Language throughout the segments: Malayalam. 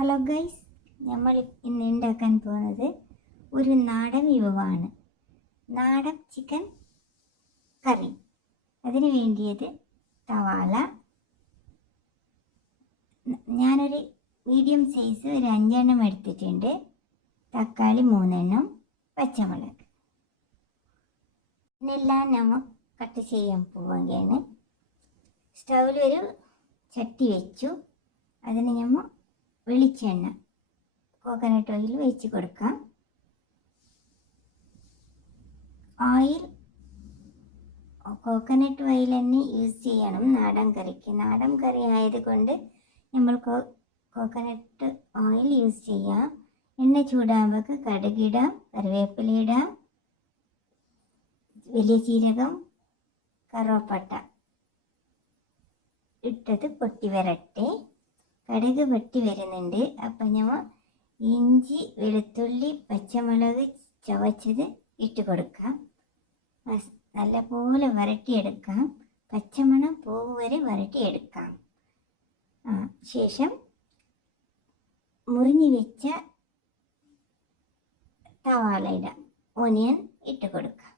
ഹലോ ഗൈസ്, നമ്മൾ ഇന്ന് ഉണ്ടാക്കാൻ പോകുന്നത് ഒരു നാടൻ വിഭവമാണ്. നാടൻ ചിക്കൻ കറി. അതിന് വേണ്ടിയത് സവാള, ഞാനൊരു മീഡിയം സൈസ് ഒരു 5 എണ്ണം എടുത്തിട്ടുണ്ട്, തക്കാളി 3 എണ്ണം, പച്ചമുളക്. ഇതെല്ലാം നമ്മൾ കട്ട് ചെയ്യാൻ പോവുകയാണ്. സ്റ്റൗവിൽ ഒരു ചട്ടി വെച്ചു. അതിന് നമ്മൾ വെളിച്ചെണ്ണ, കോക്കനട്ട് ഓയിൽ ഒഴിച്ച് കൊടുക്കാം. ഓയിൽ കോക്കനട്ട് ഓയിൽ തന്നെ യൂസ് ചെയ്യണം നാടൻ കറിക്ക്. നാടൻ കറി ആയതുകൊണ്ട് നമ്മൾ കോക്കനട്ട് ഓയിൽ യൂസ് ചെയ്യാം. എണ്ണ ചൂടാകുമ്പോൾ കടുകിടാം, കറിവേപ്പില ഇടാം, വലിയ ജീരകം, കറുവപ്പട്ട ഇട്ടത് പൊട്ടി വരട്ടെ. കടുക് പൊട്ടി വരുന്നുണ്ട്. അപ്പം നമ്മൾ ഇഞ്ചി, വെളുത്തുള്ളി, പച്ചമുളക് ചവച്ചത് ഇട്ട് കൊടുക്കാം. നല്ലപോലെ വരട്ടിയെടുക്കാം. പച്ചമണം പോവ് വരെ വരട്ടിയെടുക്കാം. ശേഷം മുറിഞ്ഞു വെച്ച സവാള ഇടാം, ഓനിയൻ ഇട്ട് കൊടുക്കാം.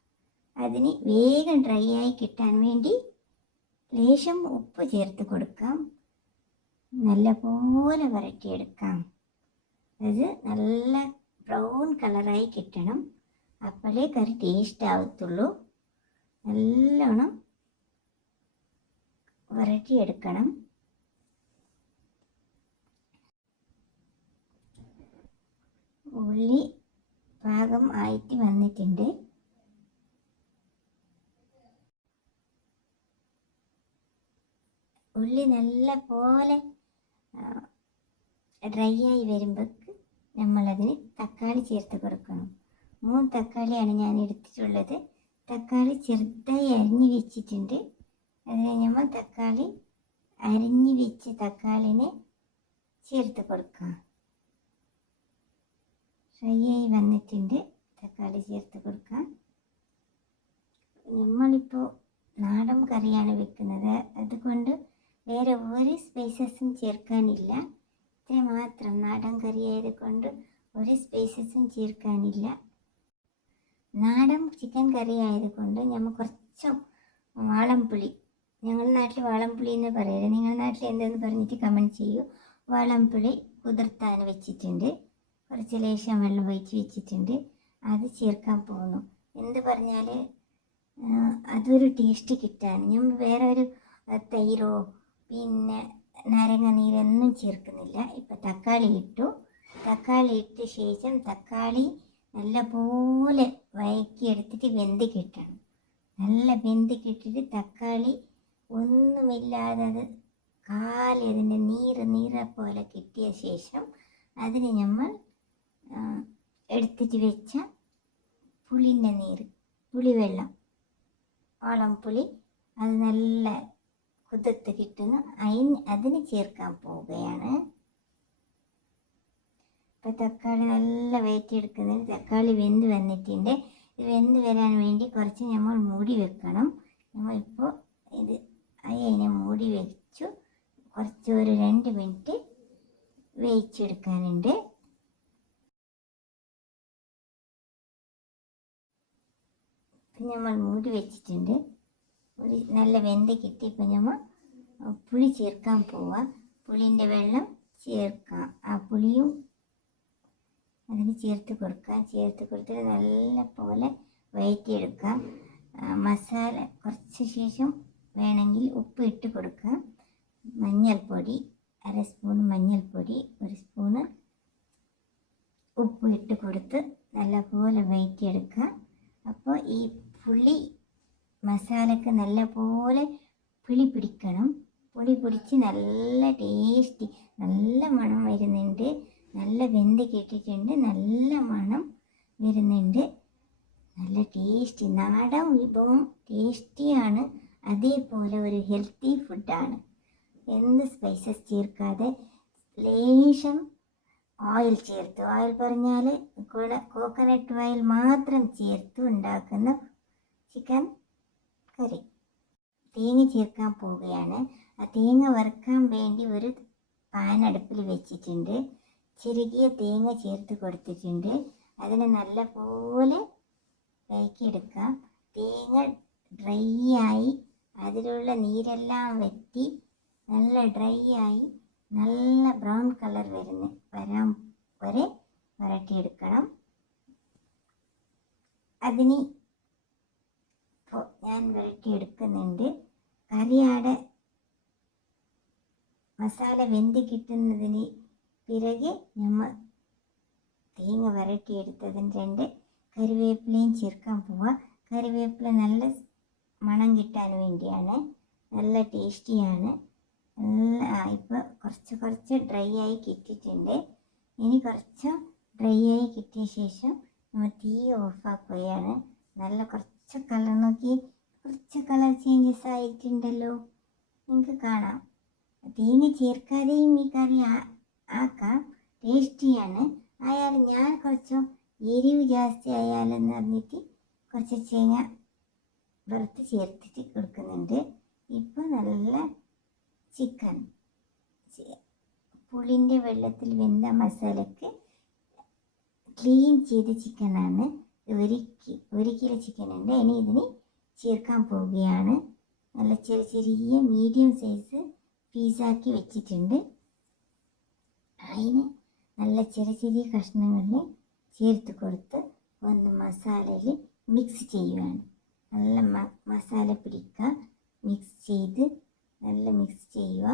അതിന് വേഗം ഡ്രൈ ആയി കിട്ടാൻ വേണ്ടി ലേശം ഉപ്പ് ചേർത്ത് കൊടുക്കാം. നല്ലപോലെ വരട്ടിയെടുക്കാം. അത് നല്ല ബ്രൗൺ കളറായി കിട്ടണം. അപ്പോഴേ കറി ടേസ്റ്റ് ആവത്തുള്ളൂ. നല്ലോണം വരട്ടിയെടുക്കണം. ഉള്ളി പാകം ആയിട്ട് വന്നിട്ടുണ്ട്. ഉള്ളി നല്ല പോലെ ഡ്രൈ ആയി വരുമ്പോഴേക്ക് നമ്മളതിന് തക്കാളി ചേർത്ത് കൊടുക്കണം. 3 തക്കാളിയാണ് ഞാൻ എടുത്തിട്ടുള്ളത്. തക്കാളി ചെറുതായി അരിഞ്ഞ് വെച്ചിട്ടുണ്ട്. അതിന് നമ്മൾ തക്കാളി അരിഞ്ഞ് വെച്ച് തക്കാളിനെ ചേർത്ത് കൊടുക്കാം. ഫ്രൈ ആയി വന്നിട്ടുണ്ട്. തക്കാളി ചേർത്ത് കൊടുക്കാം. നമ്മളിപ്പോൾ നാടൻ കറിയാണ് വെക്കുന്നത്, അതുകൊണ്ട് വേറെ ഒരു സ്പൈസസും ചേർക്കാനില്ല. ഇത്ര മാത്രം. നാടൻ കറി ആയതുകൊണ്ട് ഒരു സ്പൈസസും ചേർക്കാനില്ല. നാടൻ ചിക്കൻ കറി ആയതുകൊണ്ട് നമ്മൾ കുറച്ച് വാളംപുളി, ഞങ്ങളുടെ നാട്ടിൽ വാളംപുളി എന്ന് പറയുന്നത്, നിങ്ങളുടെ നാട്ടിൽ എന്തെന്ന് പറഞ്ഞിട്ട് കമൻറ്റ് ചെയ്യൂ. വാളംപുളി കുതിർത്താൻ വെച്ചിട്ടുണ്ട്. കുറച്ച് ലേശം വെള്ളം ഒഴിച്ച് വെച്ചിട്ടുണ്ട്. അത് ചേർക്കാൻ പോകുന്നു. എന്ത് പറഞ്ഞാൽ അതൊരു ടേസ്റ്റ് കിട്ടാൻ. ഞാൻ വേറെ ഒരു തൈരോ പിന്നെ നാരങ്ങ നീരൊന്നും ചേർക്കുന്നില്ല. ഇപ്പം തക്കാളി ഇട്ടു. തക്കാളി ഇട്ട ശേഷം തക്കാളി നല്ലപോലെ വഴക്കിയെടുത്തിട്ട് വെന്ത് കിട്ടണം. നല്ല വെന്ത് കിട്ടിയിട്ട് തക്കാളി ഒന്നുമില്ലാതെ അത് അതിൻ്റെ നീര പോലെ കിട്ടിയ ശേഷം അതിന് നമ്മൾ എടുത്തിട്ട് വെച്ച പുളിൻ്റെ നീര്, പുളിവെള്ളം, വാളംപുളി, അത് നല്ല കുതിർത്ത് കിട്ടുന്നു. അതിന് ചേർക്കാൻ പോവുകയാണ്. ഇപ്പോൾ തക്കാളി നല്ല വഴറ്റിയെടുക്കുന്നതിന് തക്കാളി വെന്ത് വന്നിട്ടുണ്ട്. ഇത് വെന്ത് വരാൻ വേണ്ടി കുറച്ച് നമ്മൾ മൂടി വെക്കണം. നമ്മളിപ്പോൾ ഇത് അതിനെ മൂടി വെച്ചു. കുറച്ച് ഒരു 2 മിനിറ്റ് വേവിച്ചെടുക്കാനുണ്ട്. നമ്മൾ മൂടി വെച്ചിട്ടുണ്ട്. നല്ല വെന്ത് കിട്ടി. ഇപ്പം നമ്മൾ പുളി ചേർക്കാൻ പോവാം. പുളിൻ്റെ വെള്ളം ചേർക്കാം. ആ പുളിയും അതിന് ചേർത്ത് കൊടുക്കാം. ചേർത്ത് കൊടുത്തിട്ട് നല്ല പോലെ വഴറ്റിയെടുക്കാം. മസാല കുറച്ച് ശേഷം വേണമെങ്കിൽ ഉപ്പ് ഇട്ട് കൊടുക്കാം. മഞ്ഞൾപ്പൊടി 1/2 സ്പൂൺ മഞ്ഞൾപ്പൊടി, 1 സ്പൂണ് ഉപ്പ് ഇട്ട് കൊടുത്ത് നല്ല പോലെ വഴറ്റിയെടുക്കാം. അപ്പോൾ ഈ പുളി മസാലക്ക് നല്ല പോലെ പുളി പിടിക്കണം. പുളി പിടിച്ച് നല്ല ടേസ്റ്റി, നല്ല മണം വരുന്നുണ്ട്. നല്ല വെന്ത് കിട്ടിയിട്ടുണ്ട്. നല്ല മണം വരുന്നുണ്ട്. നല്ല ടേസ്റ്റി നാടൻ വിഭവം, ടേസ്റ്റിയാണ്. അതേപോലെ ഒരു ഹെൽത്തി ഫുഡാണ്. എന്ത് സ്പൈസസ് ചേർക്കാതെ ലേശം ഓയിൽ ചേർത്ത്, ഓയിൽ പറഞ്ഞാൽ കോക്കനട്ട് ഓയിൽ മാത്രം ചേർത്ത് ഉണ്ടാക്കുന്ന ചിക്കൻ കറി. തേങ്ങ ചേർക്കാൻ പോവുകയാണ്. ആ തേങ്ങ വറുക്കാൻ വേണ്ടി ഒരു പാൻ അടുപ്പിൽ വെച്ചിട്ടുണ്ട്. ചെറുകിയ തേങ്ങ ചേർത്ത് കൊടുത്തിട്ടുണ്ട്. അതിനെ നല്ല പോലെ ഇളക്കിയെടുക്കാം. തേങ്ങ ഡ്രൈ ആയി അതിലുള്ള നീരെല്ലാം വറ്റി നല്ല ഡ്രൈ ആയി നല്ല ബ്രൗൺ കളർ വരാൻ വരെ വരട്ടിയെടുക്കണം. അതിന് ഞാൻ വരട്ടിയെടുക്കുന്നുണ്ട്. കറിയാടെ മസാല വെന്ത് കിട്ടുന്നതിന് പിറകെ നമ്മൾ തേങ്ങ വരട്ടിയെടുത്തതിന് 2 കറിവേപ്പിലയും ചേർക്കാൻ പോവാം. കറിവേപ്പില നല്ല മണം കിട്ടാൻ വേണ്ടിയാണ്, നല്ല ടേസ്റ്റിയാണ്. ഇപ്പോൾ കുറച്ച് ഡ്രൈ ആയി കിട്ടിയിട്ടുണ്ട്. ഇനി കുറച്ച് ഡ്രൈ ആയി കിട്ടിയ ശേഷം നമ്മൾ തീ ഓഫാക്കുകയാണ്. നല്ല കുറച്ച് കളർ നോക്കി, കുറച്ച് കളർ ചേഞ്ചസ് ആയിട്ടുണ്ടല്ലോ, നിങ്ങൾക്ക് കാണാം. തേങ്ങ ചേർക്കാതെയും ഈ കറി ആക്കാം, ടേസ്റ്റിയാണ്. ആയാലും ഞാൻ കുറച്ച് എരിവ് ജാസ്തി ആയാലെന്ന് പറഞ്ഞിട്ട് കുറച്ച് തേങ്ങ വറുത്ത് ചേർത്തിട്ട് കൊടുക്കുന്നുണ്ട്. ഇപ്പോൾ നല്ല ചിക്കൻ പുളിൻ്റെ വെള്ളത്തിൽ വെന്ത മസാലക്ക് ക്ലീൻ ചെയ്ത ചിക്കനാണ്. 1 കിലോ ചിക്കൻ ഉണ്ട്. ഇനി ഇതിന് ചേർക്കാൻ പോവുകയാണ്. നല്ല ചെറിയ മീഡിയം സൈസ് പീസാക്കി വെച്ചിട്ടുണ്ട്. അതിന് നല്ല ചെറിയ കഷ്ണങ്ങളിൽ ചേർത്ത് കൊടുത്ത് ഒന്ന് മസാലയിൽ മിക്സ് ചെയ്യുകയാണ്. നല്ല മസാല പിടിക്കുക, മിക്സ് ചെയ്ത് നല്ല മിക്സ് ചെയ്യുക.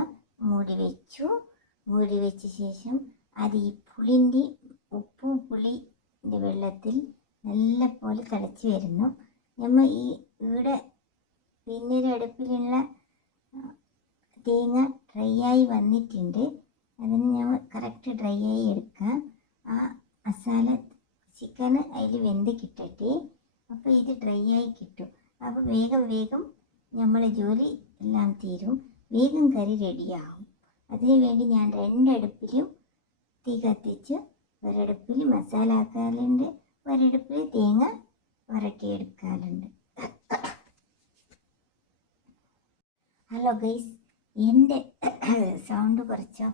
മൂടി വെച്ച ശേഷം അത് ഈ ഉപ്പും പുളിൻ്റെ വെള്ളത്തിൽ നല്ല പോലെ തിളച്ച് വരുന്നു. നമ്മൾ ഇവിടെ പിന്നീട് അടുപ്പിലുള്ള തേങ്ങ ഡ്രൈ ആയി വന്നിട്ടുണ്ട്. അതിന് ഞാൻ കറക്റ്റ് ഡ്രൈ ആയി എടുക്കാം. ആ മസാല ചിക്കൻ അതിൽ വെന്ത് കിട്ടട്ടെ. അപ്പോൾ ഇത് ഡ്രൈ ആയി കിട്ടും. അപ്പോൾ വേഗം നമ്മളെ ജോലി എല്ലാം തീരും, വേഗം കറി റെഡിയാവും. അതിനു വേണ്ടി ഞാൻ 2 അടുപ്പിലും തീ കത്തിച്ച് ഒരടുപ്പിൽ മസാല ആക്കാറുണ്ട്, ഒരടുപ്പിൽ തേങ്ങ വരട്ടിയെടുക്കാറുണ്ട്. ഹലോ ഗൈസ്, എൻ്റെ സൗണ്ട് കുറച്ച്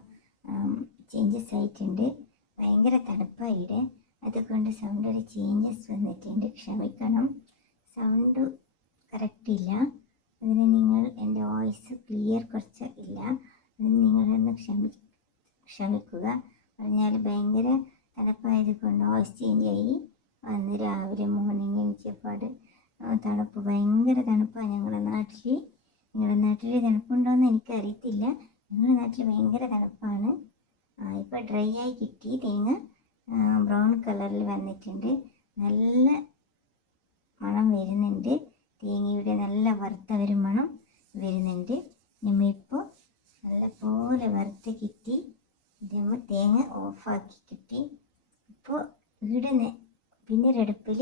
ചേഞ്ചസ് ആയിട്ടുണ്ട്. ഭയങ്കര തണുപ്പായിടെ, അതുകൊണ്ട് സൗണ്ട് ഒരു ചേഞ്ചസ് വന്നിട്ടുണ്ട്, ക്ഷമിക്കണം. സൗണ്ട് കറക്റ്റില്ല, അതിന് നിങ്ങൾ എൻ്റെ വോയിസ് ക്ലിയർ കുറച്ച് ഇല്ല, അതിന് നിങ്ങളൊന്ന് ക്ഷമിക്കുക. പറഞ്ഞാൽ ഭയങ്കര തണുപ്പായത് കൊണ്ട് വോയിസ് ചേഞ്ച് ആയി വന്ന് രാവിലെ മോർണിംഗ് എണീച്ചപ്പാട് തണുപ്പ്, ഭയങ്കര തണുപ്പാണ് ഞങ്ങളുടെ നാട്ടിൽ. നിങ്ങളുടെ നാട്ടിൽ തണുപ്പുണ്ടോയെന്ന് എനിക്കറിയത്തില്ല. ഞങ്ങളുടെ നാട്ടിൽ ഭയങ്കര തണുപ്പാണ്. ഇപ്പോൾ ഡ്രൈ ആയി കിട്ടി. തേങ്ങ ബ്രൗൺ കളറിൽ വന്നിട്ടുണ്ട്. നല്ല മണം വരുന്നുണ്ട്. തേങ്ങയുടെ നല്ല വറുത്ത ഒരു മണം വരുന്നുണ്ട്. നമ്മളിപ്പോൾ നല്ലപോലെ വറുത്ത് കിട്ടി. നമ്മൾ തേങ്ങ ഓഫാക്കി കിട്ടി. ഇപ്പോൾ ഇവിടെ പിന്നൊരടുപ്പിൽ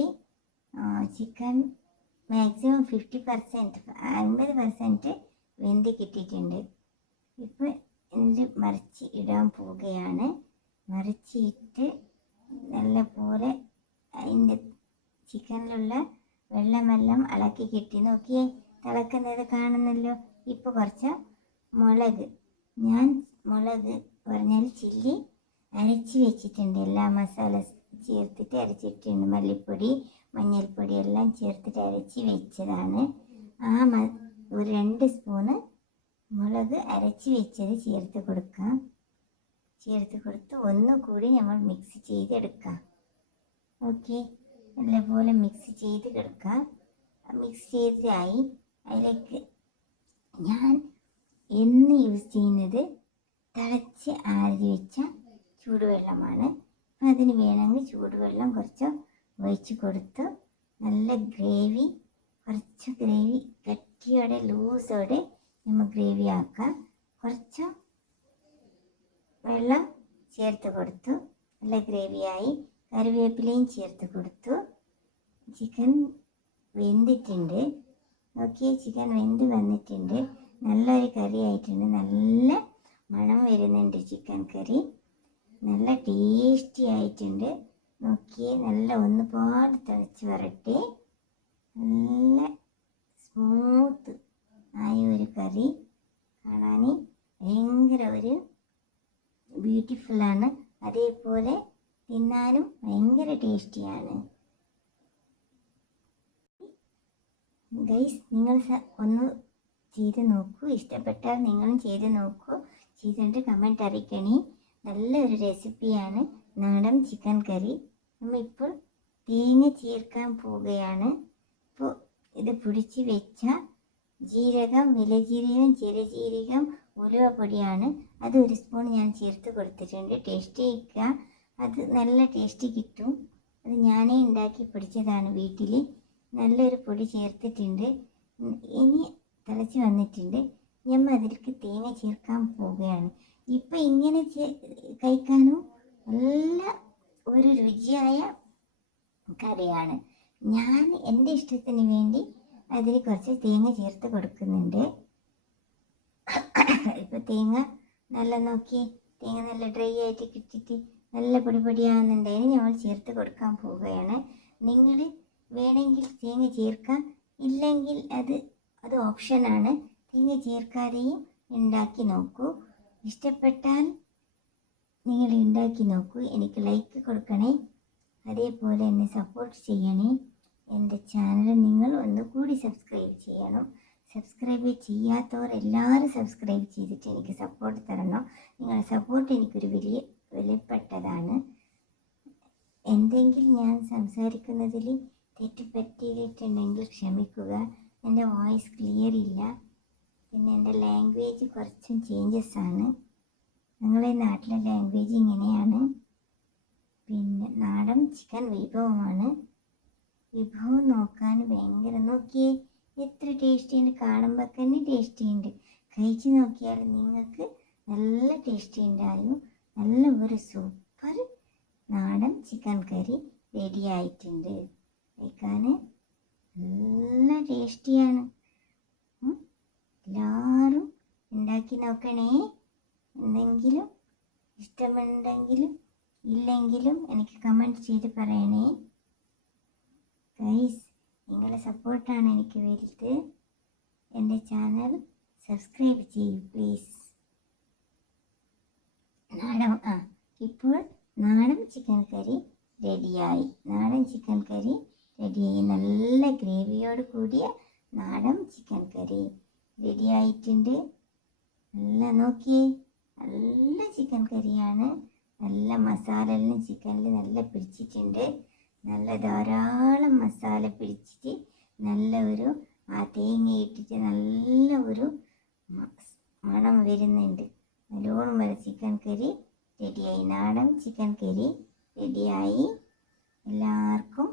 ചിക്കൻ മാക്സിമം 50% വെന്ത് കിട്ടിയിട്ടുണ്ട്. ഇപ്പോൾ ഇതിൽ മറിച്ച് ഇടാൻ പോവുകയാണ്. മറിച്ചിട്ട് നല്ല പോലെ അതിൻ്റെ ചിക്കനിലുള്ള വെള്ളമെല്ലാം ഇളക്കി കിട്ടി. നോക്കിയേ, തിളക്കുന്നത് കാണുന്നല്ലോ. ഇപ്പോൾ കുറച്ച് മുളക് പറഞ്ഞാൽ ചില്ലി അരച്ച് വെച്ചിട്ടുണ്ട്. എല്ലാ മസാല ചേർത്തിട്ട് അരച്ചിട്ടുണ്ട്. മല്ലിപ്പൊടി, മഞ്ഞൾപ്പൊടി എല്ലാം ചേർത്തിട്ട് അരച്ച് വെച്ചതാണ്. ഒരു 2 സ്പൂണ് മുളക് അരച്ച് വെച്ചത് ചേർത്ത് കൊടുക്കാം. ചേർത്ത് കൊടുത്ത് ഒന്നുകൂടി നമ്മൾ മിക്സ് ചെയ്തെടുക്കാം. ഓക്കെ, നല്ലപോലെ മിക്സ് ചെയ്ത് കൊടുക്കാം. മിക്സ് ചെയ്തായി അതിലേക്ക് ഞാൻ എന്ന് യൂസ് ചെയ്യുന്നത് തിളച്ച് ആരി വെച്ച ചൂടുവെള്ളമാണ്. അപ്പം അതിന് വേണമെങ്കിൽ ചൂടുവെള്ളം കുറച്ച് ഒഴിച്ച് കൊടുത്ത് നല്ല കുറച്ച് ഗ്രേവി കട്ടിയോടെ ലൂസോടെ നമ്മൾ ഗ്രേവി ആക്കാം. കുറച്ച് വെള്ളം ചേർത്ത് കൊടുത്തു, നല്ല ഗ്രേവിയായി. കറിവേപ്പിലയും ചേർത്ത് കൊടുത്തു. ചിക്കൻ വെന്തിട്ടുണ്ട്. നോക്കിയേ, ചിക്കൻ വെന്ത് വന്നിട്ടുണ്ട്. നല്ലൊരു കറി ആയിട്ടുണ്ട്. നല്ല മണം വരുന്നുണ്ട്. ചിക്കൻ കറി നല്ല ടേസ്റ്റി ആയിട്ടുണ്ട്. നോക്കിയേ, നല്ല ഒരുപാട് തിളച്ച് വരട്ടെ. നല്ല സ്മൂത്ത് ആയ ഒരു കറി, കാണാൻ ഭയങ്കര ഒരു ബ്യൂട്ടിഫുള്ളാണ്. അതേപോലെ തിന്നാനും ഭയങ്കര ടേസ്റ്റിയാണ്. ഗൈസ്, നിങ്ങൾ ഒന്ന് ചെയ്ത് നോക്കൂ. ഇഷ്ടപ്പെട്ടാൽ നിങ്ങളും ചെയ്ത് നോക്കൂ. ചെയ്തിട്ട് കമൻറ്റ് അറിയിക്കണേ. നല്ലൊരു റെസിപ്പിയാണ് നാടൻ ചിക്കൻ കറി. നമ്മൾ ഇപ്പോൾ തേങ്ങ ചേർക്കാൻ പോവുകയാണ്. ഇപ്പോൾ ഇത് പൊടിച്ച് വെച്ച ജീരകം, വിലജീരകം, ചെറുജീരകം, ഉലുവപ്പൊടിയാണ്. അത് 1 സ്പൂൺ ഞാൻ ചേർത്ത് കൊടുത്തിട്ടുണ്ട്. ടേസ്റ്റ് ചെയ്യുക, അത് നല്ല ടേസ്റ്റ് കിട്ടും. അത് ഞാനേ ഉണ്ടാക്കി പൊടിച്ചതാണ് വീട്ടിൽ. നല്ലൊരു പൊടി ചേർത്തിട്ടുണ്ട്. ഇനി തിളച്ച് വന്നിട്ടുണ്ട്. ഞമ്മ അതിലേക്ക് തേങ്ങ ചേർക്കാൻ പോവുകയാണ്. ഇപ്പം ഇങ്ങനെ കഴിക്കാനും നല്ല ഒരു രുചിയായ കറിയാണ്. ഞാൻ എൻ്റെ ഇഷ്ടത്തിന് വേണ്ടി അതിൽ കുറച്ച് തേങ്ങ ചേർത്ത് കൊടുക്കുന്നുണ്ട്. ഇപ്പം തേങ്ങ നല്ല നോക്കി, തേങ്ങ നല്ല ഡ്രൈ ആയിട്ട് കിട്ടിയിട്ട് നല്ല പൊടിയാകുന്നുണ്ടെങ്കിൽ ഞങ്ങൾ ചേർത്ത് കൊടുക്കാൻ പോവുകയാണ്. നിങ്ങൾ വേണമെങ്കിൽ തേങ്ങ ചേർക്കാം, ഇല്ലെങ്കിൽ അത് ഓപ്ഷനാണ്. തേങ്ങ ചേർക്കാതെയും ഉണ്ടാക്കി നോക്കൂ. ഇഷ്ടപ്പെട്ടാൽ നിങ്ങൾ ഉണ്ടാക്കി നോക്കൂ. എനിക്ക് ലൈക്ക് കൊടുക്കണേ, അതേപോലെ എന്നെ സപ്പോർട്ട് ചെയ്യണേ. എൻ്റെ ചാനൽ നിങ്ങൾ ഒന്നുകൂടി സബ്സ്ക്രൈബ് ചെയ്യണം. സബ്സ്ക്രൈബ് ചെയ്യാത്തവർ എല്ലാവരും സബ്സ്ക്രൈബ് ചെയ്തിട്ട് എനിക്ക് സപ്പോർട്ട് തരണം. നിങ്ങളുടെ സപ്പോർട്ട് എനിക്കൊരു വിലപ്പെട്ടതാണ്. എന്തെങ്കിലും ഞാൻ സംസാരിക്കുന്നതിൽ തെറ്റ് പറ്റിയിട്ടുണ്ടെങ്കിൽ ക്ഷമിക്കുക. എൻ്റെ വോയിസ് ക്ലിയർ ഇല്ല. പിന്നെ എൻ്റെ ലാംഗ്വേജ് കുറച്ചും ചേഞ്ചസ് ആണ്. ഞങ്ങളെ നാട്ടിലെ ലാംഗ്വേജ് ഇങ്ങനെയാണ്. പിന്നെ നാടൻ ചിക്കൻ വിഭവമാണ്. വിഭവം നോക്കാൻ ഭയങ്കര, നോക്കിയേ എത്ര ടേസ്റ്റി ഉണ്ട്. കാണുമ്പോൾ തന്നെ ടേസ്റ്റി ഉണ്ട്. കഴിച്ച് നോക്കിയാൽ നിങ്ങൾക്ക് നല്ല ടേസ്റ്റി ഉണ്ടാകും. നല്ല ഒരു സൂപ്പർ നാടൻ ചിക്കൻ കറി റെഡി ആയിട്ടുണ്ട്. കഴിക്കാൻ നല്ല ടേസ്റ്റിയാണ്. എല്ലാവരും ഉണ്ടാക്കി നോക്കണേ. എന്തെങ്കിലും ഇഷ്ടമുണ്ടെങ്കിലും ഇല്ലെങ്കിലും എനിക്ക് കമൻറ്റ് ചെയ്ത് പറയണേ. ഗൈസ്, നിങ്ങളുടെ സപ്പോർട്ടാണ് എനിക്ക് വലുത്. എൻ്റെ ചാനൽ സബ്സ്ക്രൈബ് ചെയ്യൂ പ്ലീസ്. ഇപ്പോൾ നാടൻ ചിക്കൻ കറി റെഡിയായി. നല്ല ഗ്രേവിയോട് കൂടിയ നാടൻ ചിക്കൻ കറി റെഡിയായിട്ടുണ്ട്. നല്ല നോക്കിയേ, നല്ല ചിക്കൻ കറിയാണ്. നല്ല മസാലയെല്ലാം ചിക്കനിൽ നല്ല പിടിച്ചിട്ടുണ്ട്. നല്ല ധാരാളം മസാല പിടിച്ചിട്ട് നല്ല ഒരു തേങ്ങ ഇട്ടിട്ട് നല്ല ഒരു മണം വരുന്നുണ്ട്. നല്ലോണം വരെ ചിക്കൻ കറി റെഡിയായി. നാടൻ ചിക്കൻ കറി റെഡിയായി. എല്ലാവർക്കും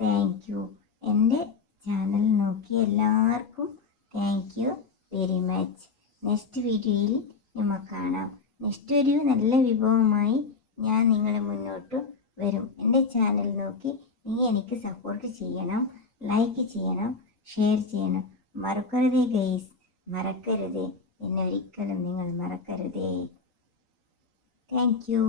താങ്ക് യു. എൻ്റെ ചാനൽ നോക്കിയ എല്ലാവർക്കും thank you very much. Next വീഡിയോയിൽ നമുക്ക് കാണാം. നെക്സ്റ്റ് ഒരു നല്ല വിഭവമായി ഞാൻ നിങ്ങളെ മുന്നോട്ട് വരും. എൻ്റെ ചാനൽ നോക്കി നീ എനിക്ക് സപ്പോർട്ട് ചെയ്യണം, ലൈക്ക് ചെയ്യണം, ഷെയർ ചെയ്യണം. മറക്കരുതേ ഗൈസ്, മറക്കരുതേ. എന്നെ ഒരിക്കലും നിങ്ങൾ മറക്കരുതേ. Thank you.